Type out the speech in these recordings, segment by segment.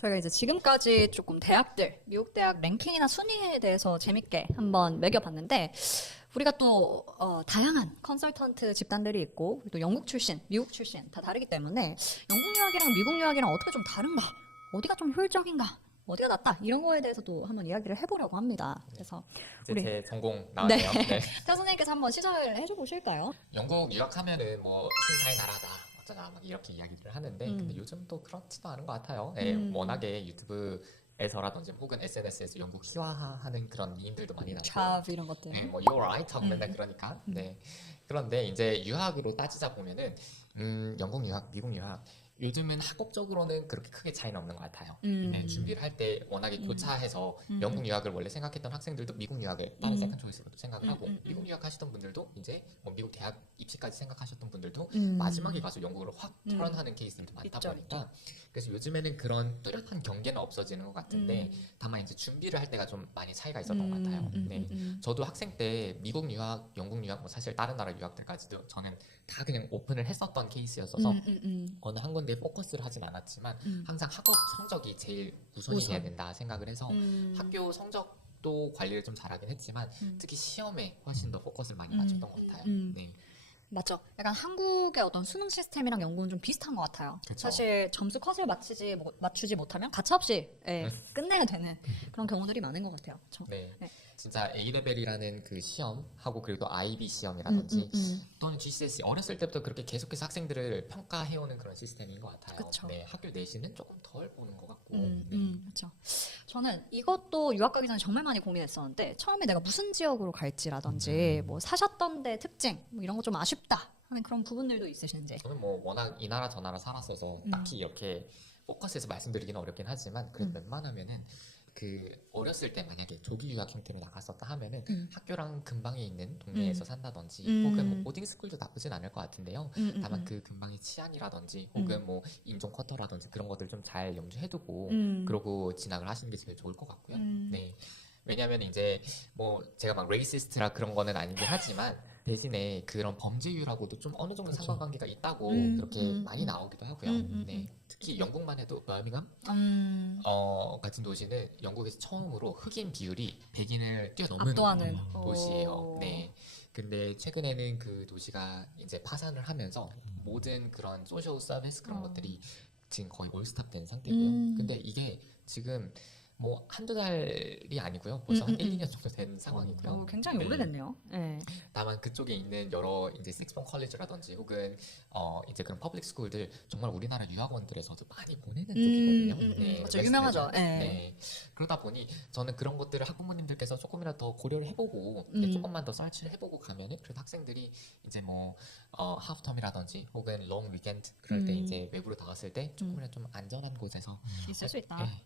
저희가 이제 지금까지 조금 대학들, 미국 대학 랭킹이나 순위에 대해서 재밌게 한번 매겨봤는데, 우리가 또 다양한 컨설턴트 집단들이 있고, 또 영국 출신, 미국 출신 다 다르기 때문에 영국 유학이랑 미국 유학이랑 어떻게 좀 다른가, 어디가 좀 효율적인가, 어디가 낫다 이런 거에 대해서도 한번 이야기를 해보려고 합니다. 그래서 이제 우리 제 전공 나왔네요. 네. 태 선생님께서 한번 시작을 해줘 보실까요? 영국 유학하면은 뭐 신사의 나라다 어쩌나 막 이렇게 이야기를 하는데 근데 요즘 또 그렇지도 않은 것 같아요. 네, 워낙에 유튜브에서라든지 혹은 SNS에서 영국 희화화하는 그런 밈들도 많이 나오고 잡 이런 것들. 네, 뭐 you're right 하고 맨날 그러니까 네. 그런데 이제 유학으로 따지자 보면은 영국 유학, 미국 유학 요즘은 학업적으로는 그렇게 크게 차이는 없는 것 같아요. 네, 준비를 할 때 워낙에 교차해서 영국 유학을 원래 생각했던 학생들도 미국 유학을 다른 세컨 초이스로도 생각을 하고 미국 유학 하시던 분들도 이제 뭐 미국 대학 입시까지 생각하셨던 분들도 마지막에 가서 영국으로 확 turn 하는 케이스들도 많다 있죠, 보니까 그래서 요즘에는 그런 뚜렷한 경계는 없어지는 것 같은데 다만 이제 준비를 할 때가 좀 많이 차이가 있었던 것 같아요. 네, 저도 학생 때 미국 유학, 영국 유학, 뭐 사실 다른 나라 유학들까지도 저는 다 그냥 오픈을 했었던 케이스였어서 어느 한 군데에 포커스를 하진 않았지만 항상 학업 성적이 제일 우선이 돼야 된다 생각을 해서 학교 성적도 관리를 좀 잘하긴 했지만 특히 시험에 훨씬 더 포커스를 많이 맞췄던 것 같아요. 네. 맞죠. 약간 한국의 어떤 수능 시스템이랑 영국은 좀 비슷한 것 같아요. 그쵸. 사실 점수 컷을 맞추지 못하면 가차없이 끝내야 되는 그런 경우들이 많은 것 같아요. 그쵸? 네. 네. 진짜 A레벨이라는 그 시험하고 그리고 또 IB 시험이라든지 또는 GCSE 어렸을 때부터 그렇게 계속해서 학생들을 평가해오는 그런 시스템인 것 같아요. 그쵸. 네, 학교 내신은 조금 덜 보는 것 같고 그렇죠. 저는 이것도 유학 가기 전에 정말 많이 고민했었는데 처음에 내가 무슨 지역으로 갈지라든지 뭐 사셨던 데 특징 뭐 이런 거 좀 아쉽다 하는 그런 부분들도 있으신지. 저는 뭐 워낙 이 나라 저 나라 살았어서 딱히 이렇게 포커스해서 말씀드리기는 어렵긴 하지만 그래도 웬만하면은 그 어렸을 때 만약에 조기 유학 형태로 나갔었다 하면은 학교랑 근방에 있는 동네에서 산다든지 혹은 뭐 보딩 스쿨도 나쁘진 않을 것 같은데요. 다만 그 근방의 치안이라든지 혹은 뭐 인종 쿼터라든지 그런 것들 좀 잘 염두해두고 그러고 진학을 하시는 게 제일 좋을 것 같고요. 네. 왜냐하면 이제 뭐 제가 막 레이시스트라 그런 거는 아니긴 하지만 대신에 그런 범죄율하고도 좀 어느 정도 상관관계가 있다고 그렇게 많이 나오기도 하고요. 네. 특히 영국만 해도 버밍엄 같은 도시는 영국에서 처음으로 흑인 비율이 백인을 뛰어넘는 압도하는. 도시예요. 네. 근데 최근에는 그 도시가 이제 파산을 하면서 모든 그런 소셜 서비스 그런 것들이 지금 거의 올스탑된 상태고요. 근데 이게 지금 뭐 한두 달이 아니고요. 벌써 한 1, 2년 정도 된 상황이고요. 굉장히 네. 오래됐네요. 네. 다만 그쪽에 있는 여러 이제 식스폰 컬리지라든지 혹은 이제 그런 퍼블릭 스쿨들 정말 우리나라 유학원들에서도 많이 보내는 쪽이거든요. 네, 맞죠. 유명하죠. 웨스트에서. 네. 그러다 보니 저는 그런 것들을 학부모님들께서 조금이라도 더 고려를 해보고 조금만 더 서치를 해보고 가면은 그래도 학생들이 이제 뭐 하프텀이라든지 혹은 롱 위켄드 그럴 때 이제 외부로 나갔을 때 조금이라도 좀 안전한 곳에서 있을 수 있다. 네.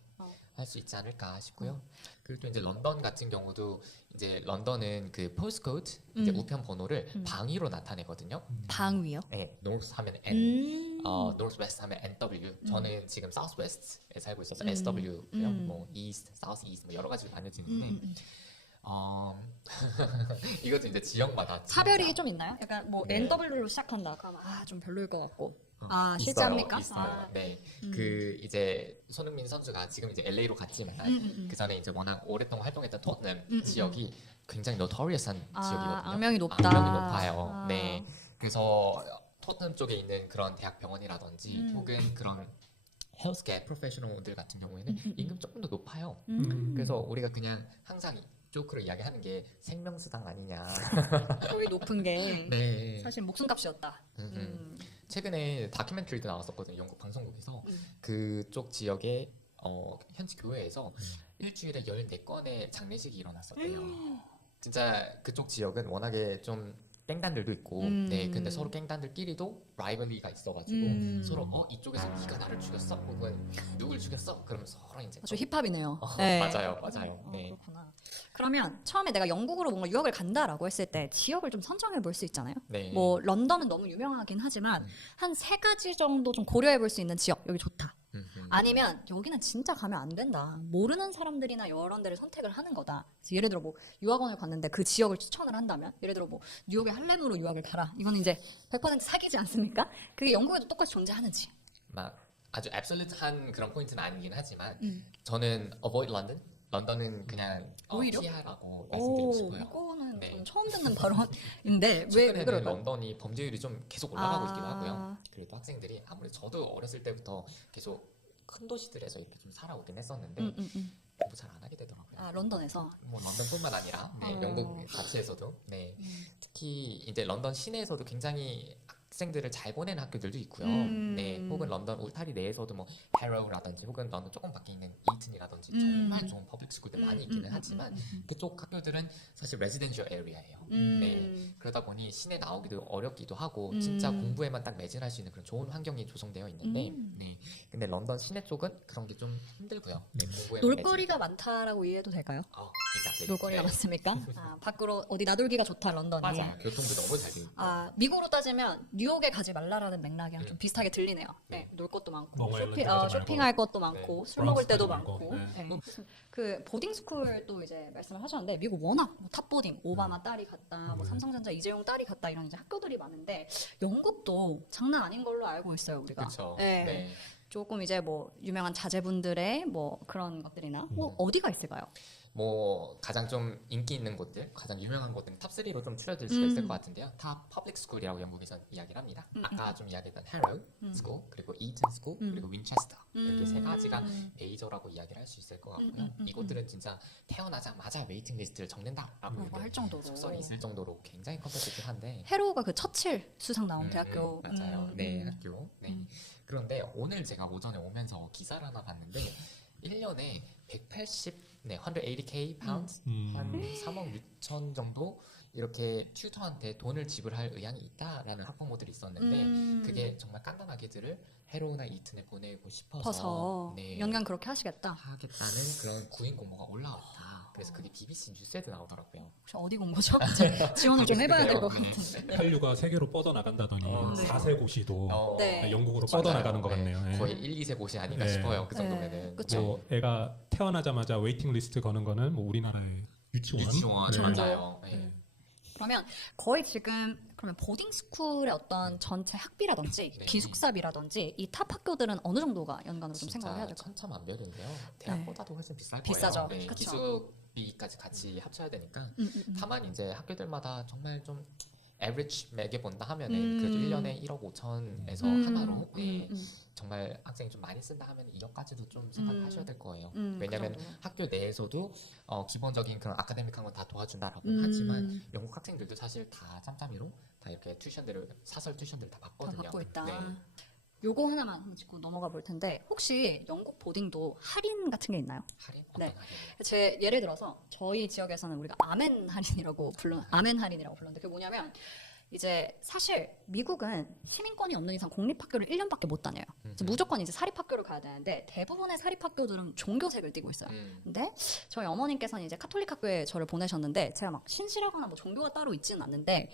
할 수 있지 않을까 싶고요. 그리고 또 이제 런던 같은 경우도 이제 런던은 그 포스코드 이제 우편 번호를 방위로 나타내거든요. 방위요? 네, 노스 하면 N, 노스 웨스트 하면 NW. 저는 지금 사우스 웨스트에 살고 있어서 SW고요. 뭐 이스트, 사우스 이스트 뭐 여러 가지로 나뉘어지는데 이것도 이제 지역마다 차별이 좀 있나요? 약간 뭐 네. NW로 시작한다. 그럼 좀 별로일 것 같고. 실제 있어요, 합니까? 있어요. 네, 그 이제 손흥민 선수가 지금 이제 LA로 갔지만 그 전에 이제 워낙 오랫동안 활동했던 토트넘 지역이 굉장히 노토리어스한 지역이거든요. 악명이 높다. 악명이 높아요. 네, 그래서 토트넘 쪽에 있는 그런 대학 병원이라든지 혹은 그런 헬스케어 프로페셔널들 같은 경우에는 임금 조금 더 높아요. 그래서 우리가 그냥 항상 조크로 이야기하는 게 생명수당 아니냐. 이 높은 게 네. 사실 목숨값이었다. 최근에 다큐멘터리도 나왔었거든요. 영국 방송국에서 그쪽 지역의 현지 교회에서 일주일에 14건의 장례식이 일어났었대요. 진짜 그쪽 지역은 워낙에 좀 깽단들도 있고 네, 근데 서로 깽단들끼리도 라이벌리가 있어가지고 서로 이쪽에서 네가 나를 죽였어? 혹은 누굴 죽였어? 그러면서 서로 이제 아주 힙합이네요. 맞아요. 네. 그렇구나. 그러면 처음에 내가 영국으로 뭔가 유학을 간다라고 했을 때 지역을 좀 선정해 볼 수 있잖아요. 네. 뭐 런던은 너무 유명하긴 하지만 한 3가지 정도 좀 고려해 볼 수 있는 지역 여기 좋다. 아니면 여기는 진짜 가면 안 된다. 모르는 사람들이나 여러 데를 선택을 하는 거다. 그래서 예를 들어 뭐 유학원을 갔는데 그 지역을 추천을 한다면 예를 들어 뭐 뉴욕의 할렘으로 유학을 가라. 이거는 이제 100% 사기지 않습니까? 그게 영국에도 똑같이 존재하는지. 막 아주 앱솔루트한 그런 포인트는 아니긴 하지만 저는 avoid London. 런던은 그냥 오히려? 피하라고 말씀드리고 싶어요. 이거는 네. 저는 처음 듣는 발언인데 왜 최근에는 그럴까요? 런던이 범죄율이 좀 계속 올라가고 아. 있기도 하고요. 그래도 학생들이 아무래도 저도 어렸을 때부터 계속 큰 도시들에서 이렇게 좀 살아오긴 했었는데 공부 잘 안 하게 되더라고요. 아 런던에서. 뭐 런던뿐만 아니라 네, 어. 영국 자체에서도 네, 특히 이제 런던 시내에서도 굉장히 학생들을 잘 보내는 학교들도 있고요. 네, 혹은 런던 울타리 내에서도 뭐 해로우라든지 혹은 런던 조금 밖에 있는 이튼이라든지 정말 좋은 퍼블릭 스쿨들 많이 있기는 하지만 그쪽 학교들은 사실 레지던셜 에리아예요. 네, 그러다 보니 시내 나오기도 어렵기도 하고 진짜 공부에만 딱 매진할 수 있는 그런 좋은 환경이 조성되어 있는데 네, 근데 런던 시내 쪽은 그런 게 좀 힘들고요. 네, 공부에만 놀거리가 많다라고 이해해도 될까요? exactly. 놀거리가 네. 많습니까? 아, 밖으로 어디 나돌기가 좋다 런던이. 맞아요. 교통도 너무 잘 돼 있고. 아 미국으로 따지면 뉴욕에 가지 말라라는 맥락이랑 좀 비슷하게 들리네요. 네, 놀 것도 많고 롱 아일랜드 가지 말고. 쇼핑할 것도 많고 술 먹을 브론스 때도 가지 말고. 많고. 네. 네. 그 보딩 스쿨도 이제 말씀을 하셨는데 미국 워낙 뭐 탑보딩 오바마 딸이 갔다, 뭐 삼성전자 이재용 딸이 갔다 이런 이제 학교들이 많은데 영국도 장난 아닌 걸로 알고 있어요 우리가. 그렇죠. 네. 네. 조금 이제 뭐 유명한 자제분들의 뭐 그런 것들이나 뭐 어디가 있을까요? 뭐 가장 좀 인기 있는 곳들, 가장 유명한 곳들은 탑3로 좀 추려질 수가 있을 것 같은데요. 다 퍼블릭 스쿨이라고 영국에선 이야기를 합니다. 아까 좀 이야기했던 해로우 스쿨, 그리고 이튼 스쿨, 그리고 윈체스터 이렇게 세 가지가 메이저라고 이야기를 할 수 있을 것 같고요. 이곳들은 진짜 태어나자마자 웨이팅 리스트를 적는다라고 라고 할 정도로. 속설이 있을 정도로 굉장히 컴패티티브한데 헤로우가 그 처칠 수상 나온 대학교. 맞아요. 네, 학교. 네. 그런데 오늘 제가 오전에 오면서 기사를 하나 봤는데 1년에 180, 네, 180k pounds, 한 3억 6천 정도 이렇게 튜터한테 돈을 지불할 의향이 있다라는 학부모들이 있었는데 그게 정말 깐단하게들을 해로우나 이튼에 보내고 싶어서 퍼서 네, 연강 그렇게 하시겠다. 하겠다는 그런 구인 공모가 올라왔다. 그래서 그게 BBC 뉴스에도 나오더라고요. 혹시 어디 공부죠? 지원을 좀 해봐야 될 것 네. 같은데. 한류가 세계로 뻗어나간다더니 네. 4세 고시도 네. 영국으로 맞아요. 뻗어나가는 것 네, 같네요. 예. 거의 1, 2세 곳이 아닌가 네. 싶어요. 그 네. 정도면은. 그쵸. 뭐 애가 태어나자마자 웨이팅 리스트 거는 거는 뭐 우리나라의 유치원, 유치원 네. 맞아요. 네. 그러면 거의 지금 그러면 보딩 스쿨의 어떤 전체 학비라든지 네. 기숙사비라든지 이 탑 학교들은 어느 정도가 연간으로 좀 생각을 해야 진짜 될까요? 천차만별인데요. 대학보다도 훨씬 비쌀 비싸죠. 거예요. 네, 그쵸. 기숙비까지 같이 합쳐야 되니까. 다만 이제 학교들마다 정말 좀 average 매겨본다 하면은 그래도 1년에 1억 5천에서 하나로 네, 정말 학생이 좀 많이 쓴다 하면 2억까지도 좀 생각하셔야 될 거예요. 왜냐하면 그 정도. 학교 내에서도 기본적인 그런 아카데믹한 건 다 도와준다라고 하지만 영국 학생들도 사실 다 짬짬이로 다 이렇게 튜션들을 사설 튜션들을 다 다 받거든요. 받고 있다. 네. 요거 하나만 한번 짚고 넘어가 볼 텐데 혹시 영국 보딩도 할인 같은 게 있나요? 할인? 어떤 네. 할인? 제 예를 들어서 저희 지역에서는 우리가 아멘 할인이라고 불렀는데 그게 뭐냐면 이제 사실 미국은 시민권이 없는 이상 공립학교를 1년밖에 못 다녀요. 그래서 무조건 이제 사립학교를 가야 되는데 대부분의 사립학교들은 종교색을 띠고 있어요. 근데 저희 어머님께서는 이제 카톨릭 학교에 저를 보내셨는데 제가 막 신실하거나 뭐 종교가 따로 있지는 않는데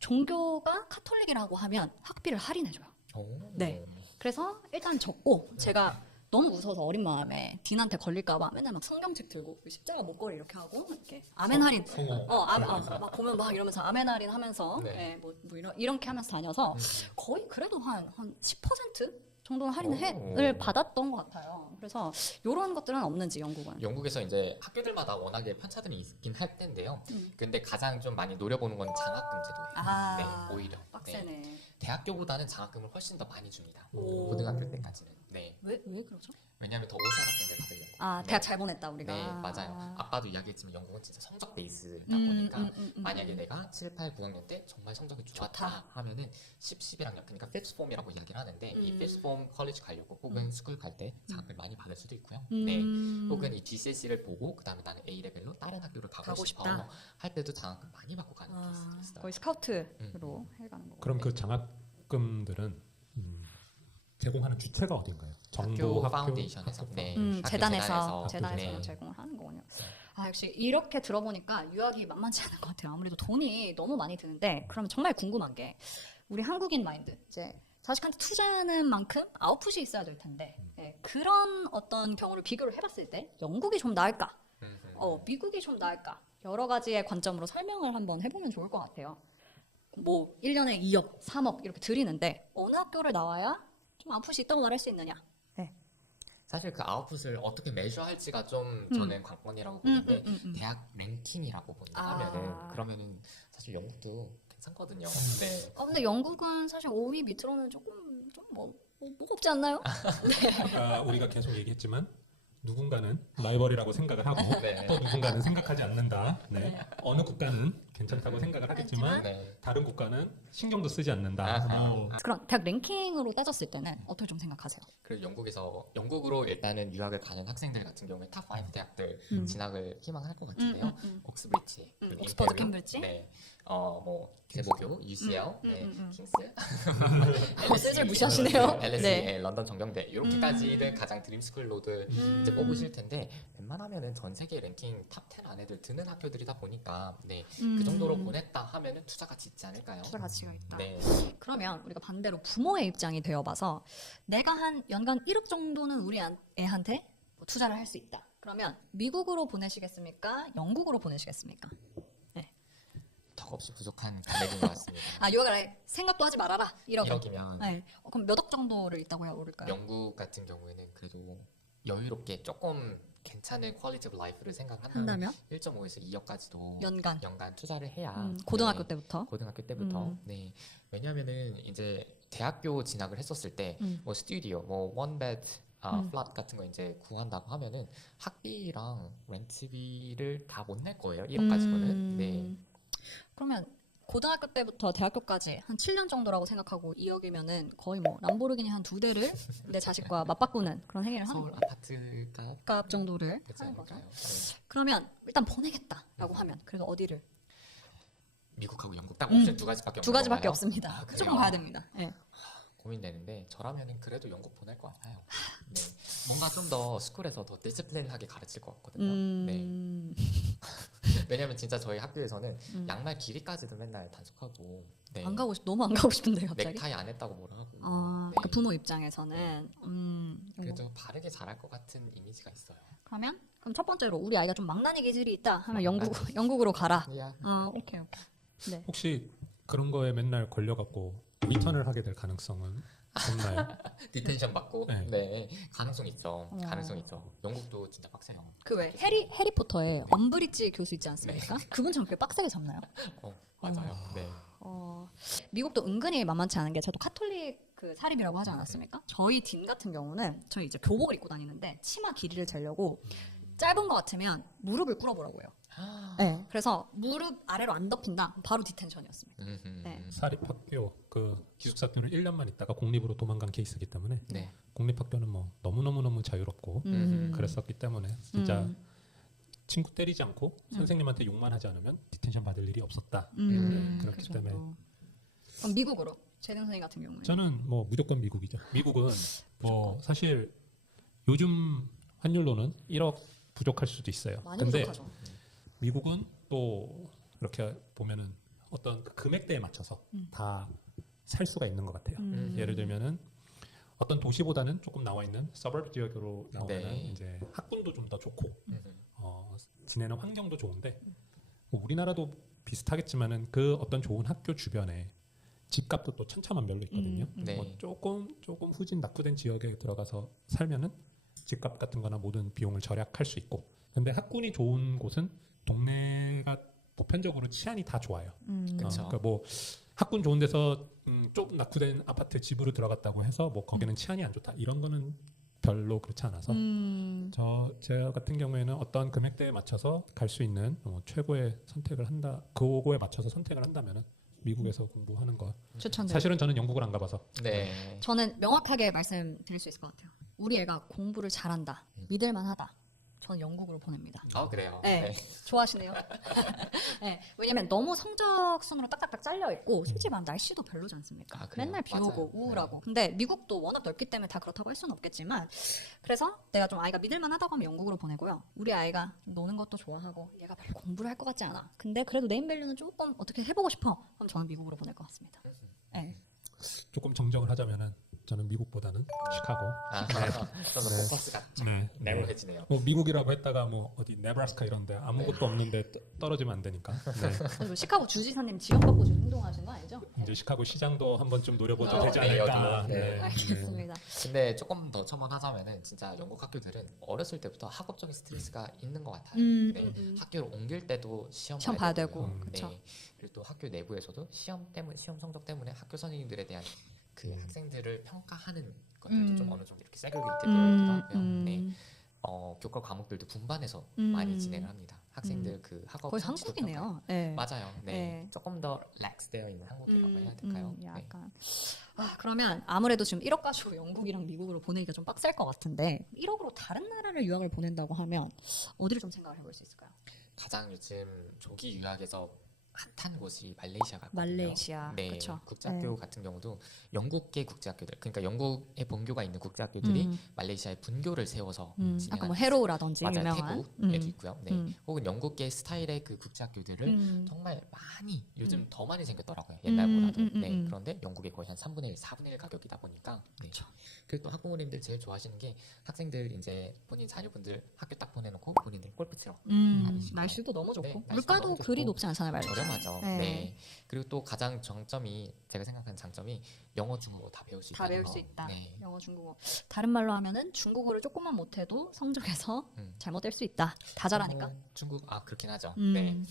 종교가 카톨릭이라고 하면 학비를 할인해줘요. 오. 네. 그래서 일단 적고 제가 너무 무서워서 어린 마음에 딘한테 걸릴까봐 맨날 막 성경책 들고 십자가 목걸이 이렇게 하고 이렇게 아멘 할인 성호. 막 보면 막 이러면서 아멘 할인 하면서 네. 뭐 이렇게 하면서 다녀서 거의 그래도 한 10% 정도 할인을 받았던 것 같아요. 그래서 이런 것들은 없는지 영국은. 영국에서 이제 학교들마다 워낙에 편차들이 있긴 할 텐데요. 근데 가장 좀 많이 노려보는 건 장학금 제도예요. 아, 네, 오히려. 빡세네. 네. 대학교보다는 장학금을 훨씬 더 많이 줍니다. 오. 고등학교 때까지는. 네. 왜 그러죠? 왜냐하면 더 우수한 학생들 받으려고. 아 네. 대학 잘 보냈다 우리가. 네, 맞아요. 아까도 이야기했지만 영국은 진짜 성적 베이스다 보니까 만약에 내가 7, 8, 9학년 때 정말 성적이 좋았다 하면은 10, 11학년 그러니까 fifth form이라고 이야기를 하는데 이 fifth form 컬리지 가려고 혹은 스쿨 갈 때 장학금을 많이 받을 수도 있고요. 네. 혹은 이 GCSE를 보고 그다음에 나는 A 레벨로 다른 학교를 가고 싶어 싶다. 할 때도 장학금 많이 받고 가는 케이스가 있어요. 거의 스카우트로 해가는 거고. 그럼 그 장학금들은 제공하는 주체가 어딘가요? 정부, 학교 파운데이션에서 네, 학교 재단에서 네. 제공을 하는 거군요. 아 역시 이렇게 들어보니까 유학이 만만치 않은 것 같아요. 아무래도 돈이 너무 많이 드는데 그럼 정말 궁금한 게 우리 한국인 마인드 이제 자식한테 투자하는 만큼 아웃풋이 있어야 될 텐데 그런 어떤 경우를 비교를 해봤을 때 영국이 좀 나을까? 미국이 좀 나을까? 여러 가지의 관점으로 설명을 한번 해보면 좋을 것 같아요. 뭐 1년에 2억, 3억 이렇게 드리는데 어느 학교를 나와야 좀 아웃풋이 있다고 말할 수 있느냐? 사실 그 아웃풋을 어떻게 메셔할지가 좀 저는 관건이라고 보는데 대학 랭킹이라고 본다면은 그러면은 사실 영국도 괜찮거든요. 네. 근데 영국은 사실 5위 밑으로는 조금 뭐 없지 않나요? 아까 우리가 계속 얘기했지만 누군가는 라이벌이라고 생각을 하고 네. 또 누군가는 생각하지 않는다. 네. 어느 국가는 괜찮다고 생각을 하겠지만 네. 다른 국가는 신경도 쓰지 않는다. 아하. 뭐 그럼 대학 랭킹으로 따졌을 때는 어떻게 좀 생각하세요? 그리고 영국으로 일단은 유학을 가는 학생들 같은 경우에 탑5 대학들 진학을 희망할 것 같은데요. 옥스브리지, 그리고 옥스퍼드, 임페리얼, 캠브리지? 네, 뭐 개모교, UCL, 네, 킹스, 슬슬 무시하시네요. LSE, 네. 런던 정경대 이렇게까지를 가장 드림스쿨 로드 이제 뽑으실 텐데 웬만하면은 전 세계 랭킹 탑 10 안에들 드는 학교들이다 보니까 네, 그 정도로 보냈다 하면은 투자 가치 있지 않을까요? 투자 가치가 있다. 네. 그러면 우리가 반대로 부모의 입장이 되어봐서 내가 한 연간 1억 정도는 우리 애한테 뭐 투자를 할 수 있다. 그러면 미국으로 보내시겠습니까? 영국으로 보내시겠습니까? 턱없이 부족한 금액인 것 같습니다. 유학을 아예 생각도 하지 말아라. 1억. 1억이면 네. 그럼 몇 억 정도를 있다고 해야 오를까요? 영국 같은 경우에는 그래도 여유롭게 조금 괜찮은 퀄리티 오브 라이프를 생각한다면 한다면 1.5에서 2억까지도 연간. 투자를 해야 고등학교 네, 때부터. 고등학교 때부터 네 왜냐하면은 이제 대학교 진학을 했었을 때 뭐 스튜디오 뭐 원베드 플랫 같은 거 이제 구한다고 하면은 학비랑 렌트비를 다 못 낼 거예요 1억까지는 네 그러면 고등학교 때부터 대학교까지 한 7년 정도라고 생각하고 2억이면은 거의 뭐 람보르기니 한 2대를 내 자식과 맞바꾸는 그런 행위를 하는 서울 거예요. 아파트값 값 정도를 그렇지 하는 거죠. 않을까요? 네. 그러면 일단 보내겠다라고 하면 그래도 어디를? 미국하고 영국 딱 옵션 두 가지밖에 없는 두 가지밖에 건가요? 없습니다. 아, 무조건 그래요? 가야 됩니다. 네. 고민되는데 저라면은 그래도 영국 보낼 것 같아요. 네. 뭔가 좀 더 스쿨에서 더 디스플린하게 가르칠 것 같거든요. 네. 왜냐면 진짜 저희 학교에서는 양말 길이까지도 맨날 단속하고 네. 너무 안 가고 싶은데 갑자기. 넥타이 안 했다고 뭐라 하고 네. 그 부모 입장에서는 그래도 바르게 잘할 것 같은 이미지가 있어요. 그럼 첫 번째로 우리 아이가 좀 망나니 기질이 있다 하면 영국으로 가라. 야. 오케이. 네. 혹시 그런 거에 맨날 걸려갖고 리턴을 하게 될 가능성은 없나요? 디텐션 받고 네. 네 가능성 있죠. 가능성 있죠. 영국도 진짜 빡세요. 그 왜 해리포터에 엄브리지 교수 있지 않습니까? 그분처럼 그렇게 빡세게 잡나요? 맞아요. 네. 미국도 은근히 만만치 않은 게 저도 카톨릭 그 사립이라고 하지 않았습니까? 저희 딘 같은 경우는 저희 이제 교복을 입고 다니는데 치마 길이를 재려고 짧은 거 같으면 무릎을 꿇어보라고요. 네. 그래서 무릎 아래로 안 덮인다. 바로 디텐션이었습니다. 네. 사립학교 그 기숙사교는 1년만 있다가 공립으로 도망간 케이스이기 때문에 네. 공립학교는 뭐 너무너무 자유롭고 그랬었기 때문에 진짜 친구 때리지 않고 선생님한테 욕만 하지 않으면 디텐션 받을 일이 없었다. 네, 그렇기 때문에 그럼 미국으로 재능 선생님 같은 경우는 저는 뭐 무조건 미국이죠. 미국은 뭐 사실 요즘 환율로는 1억 부족할 수도 있어요. 많이 근데 부족하죠. 미국은 또 이렇게 보면은 어떤 그 금액대에 맞춰서 다 살 수가 있는 것 같아요. 예를 들면은 어떤 도시보다는 조금 나와 있는 서버브 지역으로 나오면 네. 이제 학군도 좀 더 좋고 지내는 환경도 좋은데 뭐 우리나라도 비슷하겠지만은 그 어떤 좋은 학교 주변에 집값도 또 천차만별로 있거든요. 네. 뭐 조금 후진 낙후된 지역에 들어가서 살면은 집값 같은 거나 모든 비용을 절약할 수 있고 근데 학군이 좋은 곳은 동네가 보편적으로 치안이 다 좋아요. 그쵸. 그러니까 뭐 학군 좋은 데서 좀 낙후된 아파트 집으로 들어갔다고 해서 뭐 거기는 치안이 안 좋다 이런 거는 별로 그렇지 않아서 제 같은 경우에는 어떤 금액대에 맞춰서 갈 수 있는 최고의 선택을 한다 그거에 맞춰서 선택을 한다면은 미국에서 공부하는 거 추천드려요. 사실은 저는 영국을 안 가봐서 네. 저는 명확하게 말씀드릴 수 있을 것 같아요. 우리 애가 공부를 잘한다, 믿을만하다. 저는 영국으로 보냅니다. 그래요. 네. 좋아하시네요. 네, 왜냐면 너무 성적 순으로 딱딱딱 잘려 있고 솔직히 말하면 날씨도 별로지 않습니까? 그래요? 맨날 비 오고 맞아요. 우울하고. 근데 미국도 워낙 넓기 때문에 다 그렇다고 할 수는 없겠지만 그래서 내가 좀 아이가 믿을만하다고 하면 영국으로 보내고요. 우리 아이가 노는 것도 좋아하고 얘가 별로 공부를 할 것 같지 않아. 근데 그래도 네임밸류는 조금 어떻게 해보고 싶어. 그럼 저는 미국으로 보낼 것 같습니다. 네. 조금 정정을 하자면은 저는 미국보다는 시카고. 저는 네. 포커스가 네. 네모해지네요. 뭐 미국이라고 했다가 뭐 어디 네브라스카 이런데 아무것도 없는데 떨어지면 안 되니까. 네. 그리고 시카고 주지사님 지원받고 지금 행동하신 거 아니죠? 이제 시카고 시장도 한 번쯤 노려봐도 아, 되지 네, 않을까. 여기도. 네. 알겠습니다. 근데 조금 더 첨언하자면은 진짜 영국 학교들은 어렸을 때부터 학업적인 스트레스가 있는 것 같아요. 네. 학교를 옮길 때도 시험 봐야 되고, 네. 그쵸. 그리고 또 학교 내부에서도 시험 성적 때문에 학교 선생님들에 대한 그 학생들을 평가하는 것들도 좀 어느 정도 이렇게 세그리게이트 되어 있기도 하고요. 네. 교과 과목들도 분반해서 많이 진행을 합니다. 학생들 그 학업 거의 성취도 한국이네요. 네. 맞아요. 네. 네. 조금 더 렉스 되어 있는 한국이라고 해야 될까요? 네. 약간. 그러면 아무래도 지금 1억 가지고 영국이랑 미국으로 보내기가 좀 빡셀 것 같은데 1억으로 다른 나라를 유학을 보낸다고 하면 어디를 좀 생각을 해볼 수 있을까요? 가장 요즘 조기 유학에서 핫한 곳이 말레이시아가 있거든요. 말레이시아, 네, 그쵸. 국제학교 같은 경우도 영국계 국제학교들, 그러니까 영국의 본교가 있는 국제학교들이 말레이시아에 분교를 세워서 아까 진행하는 뭐 해로우라든지 맞아요, 유명한 태국에도 있고요. 네, 혹은 영국계 스타일의 그 국제학교들을 정말 많이 요즘 더 많이 생겼더라고요. 옛날보다도. 네, 그런데 영국의 거의 한 3분의 1, 4분의 1 가격이다 보니까. 네. 그리고 또 학부모님들 제일 좋아하시는 게 학생들 이제 본인 자녀분들 학교 딱 보내놓고 본인들 골프 치러. 날씨도 너무 좋고 네, 날씨도 물가도 너무 그리 좋고 높지 않잖아요. 말레이시아. 저렴하죠. 네. 네. 그리고 또 가장 장점이 제가 생각하는 장점이 영어, 중국어 다 배울 수 있다. 다 배울 수 있다. 네. 영어, 중국어. 다른 말로 하면은 중국어를 조금만 못해도 성적에서 잘못될 수 있다. 다 잘하니까. 중국 그렇긴 하죠. 네.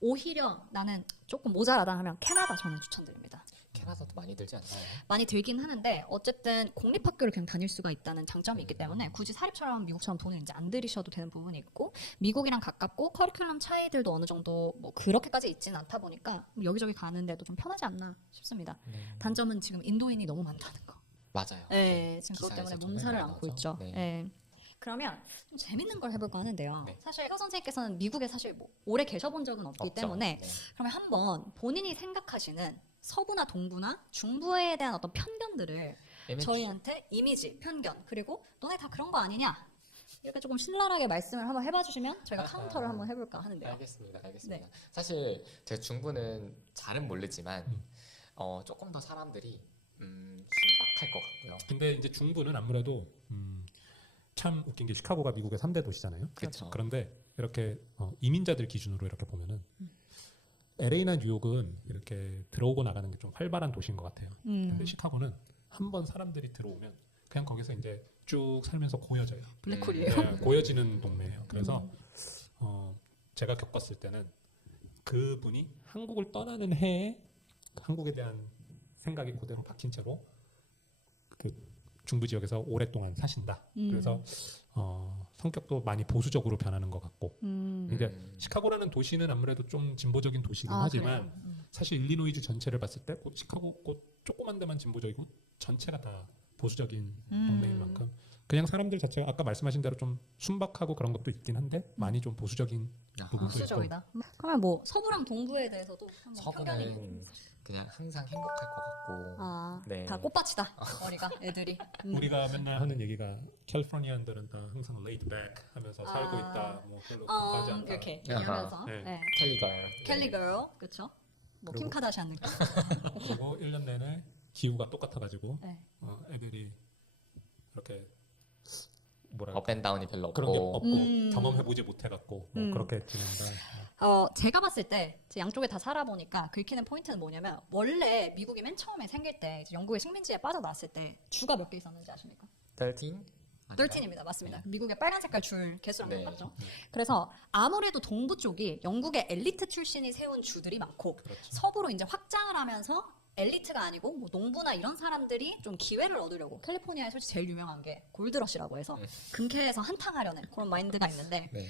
오히려 나는 조금 모자라다 하면 캐나다 저는 추천드립니다. 캐나다도 많이 들지 않나요? 많이 들긴 하는데 어쨌든 공립학교를 그냥 다닐 수가 있다는 장점이 있기 때문에 굳이 사립처럼 미국처럼 돈을 이제 안 들이셔도 되는 부분이 있고 미국이랑 가깝고 커리큘럼 차이들도 어느 정도 뭐 그렇게까지 있지는 않다 보니까 여기저기 가는데도 좀 편하지 않나 싶습니다. 단점은 지금 인도인이 너무 많다는 거. 맞아요. 네, 지금 그것 기사에서 때문에 정말 몸살을 많이 앓고 나오죠. 있죠. 네. 네. 그러면 좀 재밌는 걸 해볼까 하는데요. 네. 사실 혀 선생님께서는 미국에 사실 뭐 오래 계셔본 적은 없기 없죠. 때문에 네. 그러면 한번 본인이 생각하시는 서부나 동부나 중부에 대한 어떤 편견들을 저희한테 이미지, 편견 그리고 너네 다 그런 거 아니냐 이렇게 조금 신랄하게 말씀을 한번 해봐 주시면 저희가 카운터를 한번 해볼까 하는데요. 알겠습니다. 네. 사실 제가 중부는 잘은 모르지만 조금 더 사람들이 신박할 것 같고요. 근데 이제 중부는 아무래도 참 웃긴 게 시카고가 미국의 3대 도시잖아요. 그렇죠. 그런데 이렇게 이민자들 기준으로 이렇게 보면은 LA나 뉴욕은 이렇게 들어오고 나가는 게 좀 활발한 도시인 것 같아요. 근데 시카고는 한번 사람들이 들어오면 그냥 거기서 이제 쭉 살면서 고여져요. 블랙홀이에요. 네, 고여지는 동네예요. 그래서 제가 겪었을 때는 그분이 한국을 떠나는 해에 한국에 대한 생각이 그대로 박힌 채로 그 중부 지역에서 오랫동안 사신다. 그래서 성격도 많이 보수적으로 변하는 것 같고. 그러니까 시카고라는 도시는 아무래도 좀 진보적인 도시긴 하지만 사실 일리노이주 전체를 봤을 때 시카고 조그만 데만 진보적이고 전체가 다 보수적인 동네인 만큼 그냥 사람들 자체가 아까 말씀하신 대로 좀 순박하고 그런 것도 있긴 한데 많이 좀 보수적인 부분도 있고. 보수적이다. 그러면 뭐 서부랑 동부에 대해서도 한번 편견이 서부는 그냥 항상 행복할 것 같고 네. 다 꽃밭이다. 머리가 애들이. 우리가 맨날 하는 얘기가 캘리포니아인들은 다 항상 laid back 하면서 살고 있다. 뭐 별로 하지 않다. 이렇게 얘기하면서 네. 네. 캘리걸. 캘리걸 그렇죠. 뭐 그리고- 킴카다시안 느낌. 그리고 1년 내내 기후가 똑같아가지고 네. 애들이 이렇게 뭐랄까 업앤다운이 별로 없고. 그런 게 없고 경험해보지 못해갖고 뭐 그렇게 지낸다. 제가 봤을 때 이제 양쪽에 다 살아보니까 긁히는 포인트는 뭐냐면 원래 미국이 맨 처음에 생길 때 이제 영국의 식민지에 빠져나왔을 때 주가 몇 개 있었는지 아십니까? 13? 13입니다. 맞습니다. 미국의 빨간 색깔 줄 개수랑 네. 똑같죠. 그래서 아무래도 동부 쪽이 영국의 엘리트 출신이 세운 주들이 많고 서부로 이제 확장을 하면서 엘리트가 아니고 뭐 농부나 이런 사람들이 좀 기회를 얻으려고 캘리포니아에 솔직히 제일 유명한 게 골드러시라고 해서 금캐에서 한탕하려는 그런 마인드가 있는데 네.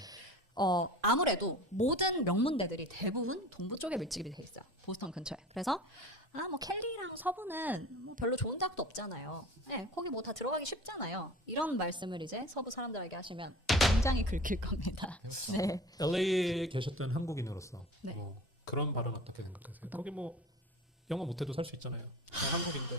아무래도 모든 명문대들이 대부분 동부 쪽에 밀집이 돼 있어요. 보스턴 근처에. 그래서 뭐 캘리랑 서부는 뭐 별로 좋은 대학도 없잖아요. 네, 거기 뭐 다 들어가기 쉽잖아요. 이런 말씀을 이제 서부 사람들에게 하시면 굉장히 긁힐 겁니다. 네. LA에 계셨던 한국인으로서 네. 뭐 그런 발언 어떻게 생각하세요? 거기 뭐 영어 못해도 살 수 있잖아요. 나 한국인데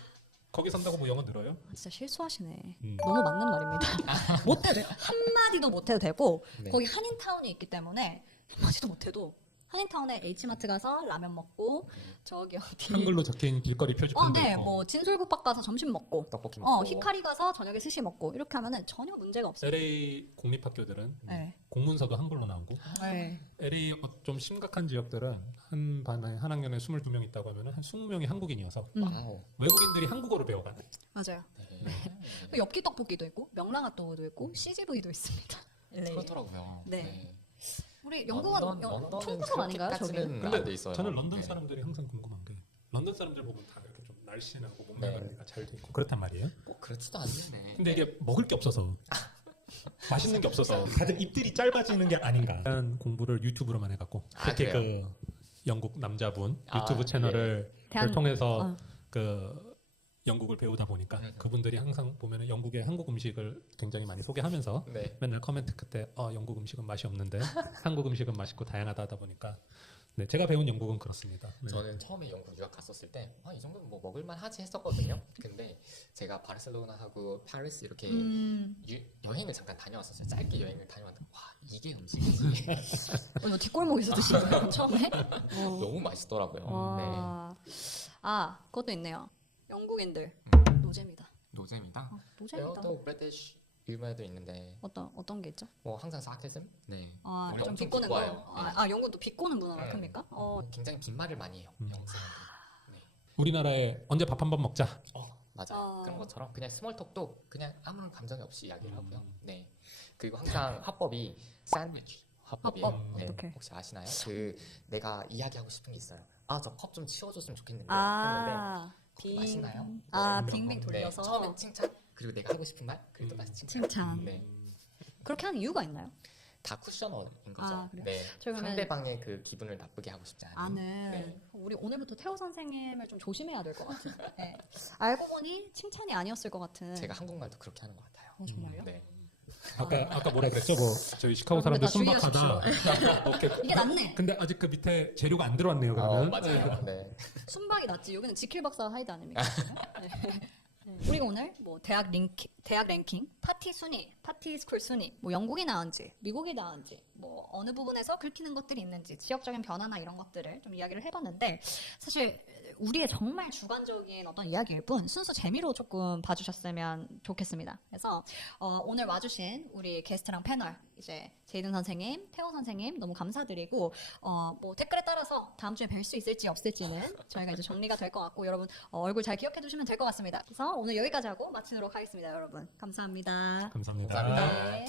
거기 산다고 뭐 영어 늘어요? 진짜 실수하시네. 너무 맞는 말입니다. 못해도 돼요. 한마디도 못해도 되고 네. 거기 한인타운이 있기 때문에 한마디도 못해도 한인타운에 H마트 가서 라면 먹고 저기 어디 한글로 적힌 길거리 표지판도 네, 있고. 뭐 진솔국밥 가서 점심 먹고 떡볶이 먹고 히카리 가서 저녁에 스시 먹고 이렇게 하면은 전혀 문제가 없어요. LA 공립학교들은 네. 공문서도 한글로 나오고 네. LA 좀 심각한 지역들은 한 반에 한 학년에 22명 있다고 하면 한 20명이 한국인이어서 와우. 외국인들이 한국어를 배워가는. 맞아요. 네. 엽기 떡볶이도 있고 명랑핫도그도 있고 CGV도 있습니다. LA. 그렇더라고요. 네. 우리 영국은 런던은 총구석 아닌가요? 저기? 그렇게까지는 안돼 있어요. 저는 런던 네. 사람들이 항상 궁금한 게 런던 사람들 보면 다 이렇게 좀 날씬하고 몸매 네. 관리가 잘 돼 있고 그렇단 말이에요. 꼭 그렇지도 않네. 근데 이게 먹을 게 없어서 맛있는 게 없어서 다들 입들이 짧아지는 게 아닌가. 일단 공부를 유튜브로만 해갖고 특히 그래요? 그 영국 남자분 아, 유튜브 채널을 대한- 통해서 어. 그 영국을 배우다 보니까 그분들이 항상 보면은 영국의 한국 음식을 굉장히 많이 소개하면서 네. 맨날 커멘트 끝에 영국 음식은 맛이 없는데 한국 음식은 맛있고 다양하다 하다 보니까 네, 제가 배운 영국은 그렇습니다. 네. 저는 처음에 영국 유학 갔었을 때 이 정도면 뭐 먹을만 하지 했었거든요. 근데 제가 바르셀로나하고 파리스 이렇게 여행을 잠깐 다녀왔었어요. 짧게 여행을 다녀왔는데 와 이게 음식이지. 너 뒷골목에서 드신 거예요 처음에? 너무 맛있더라고요. 네. 와. 그것도 있네요. 영국인들 노잼이다. 노잼이다. 노잼이다. 또 브리티시 일본에도 있는데 어떤 게 있죠? 뭐 항상 사케즘? 네. 좀 엄청 비꼬는 비꼬아요. 거. 영국도 비꼬는 문화가 네. 큽니까? 굉장히 빈말을 많이 해요. 영국 사람들. 네. 우리나라에 언제 밥 한 번 먹자. 맞아요. 그런 것처럼 그냥 스몰톡도 그냥 아무런 감정이 없이 이야기를 하고요. 네. 그리고 항상 화법이 샌드위치 화법이에요. 화법? 네. 어떡해? 혹시 아시나요? 그 내가 이야기하고 싶은 게 있어요. 저 컵 좀 치워줬으면 좋겠는데 했는데 빙. 맛있나요? 빙빙 네. 돌려서. 처음엔 칭찬 그리고 내가 하고 싶은 말 그리고 또 다시 칭찬. 칭찬. 네. 그렇게 하는 이유가 있나요? 다 쿠셔너인 거죠. 그래요? 네. 저희 그러면- 상대방의 그 기분을 나쁘게 하고 싶지 않은. 네. 우리 오늘부터 태호 선생님을 좀 조심해야 될 것 같아요. 네. 알고 보니 칭찬이 아니었을 것 같은. 제가 한국말도 그렇게 하는 것 같아요. 정말요? 네. 아까 뭐라 그랬죠? 뭐 저희 시카고 여러분들 사람들 다 순박하다. 이렇게 이게 낫네. 근데 아직 그 밑에 재료가 안 들어왔네요. 그러면 맞아요. 네. 순박이 낫지. 여기는 지킬 박사 하이드 아닙니까? 네. 우리가 오늘 뭐 대학 랭킹, 파티 순위, 파티 스쿨 순위, 뭐 영국이 나은지, 미국이 나은지, 뭐 어느 부분에서 긁히는 것들이 있는지, 지역적인 변화나 이런 것들을 좀 이야기를 해봤는데 사실 우리의 정말 주관적인 어떤 이야기일 뿐 순수 재미로 조금 봐주셨으면 좋겠습니다. 그래서 오늘 와주신 우리 게스트랑 패널 이제 제이든 선생님, 태호 선생님 너무 감사드리고 뭐 댓글에 따라서 다음 주에 뵐 수 있을지 없을지는 저희가 이제 정리가 될 것 같고 여러분 얼굴 잘 기억해 두시면 될 것 같습니다. 그래서 오늘 여기까지 하고 마치도록 하겠습니다, 여러분. 감사합니다. 감사합니다. 감사합니다. 네.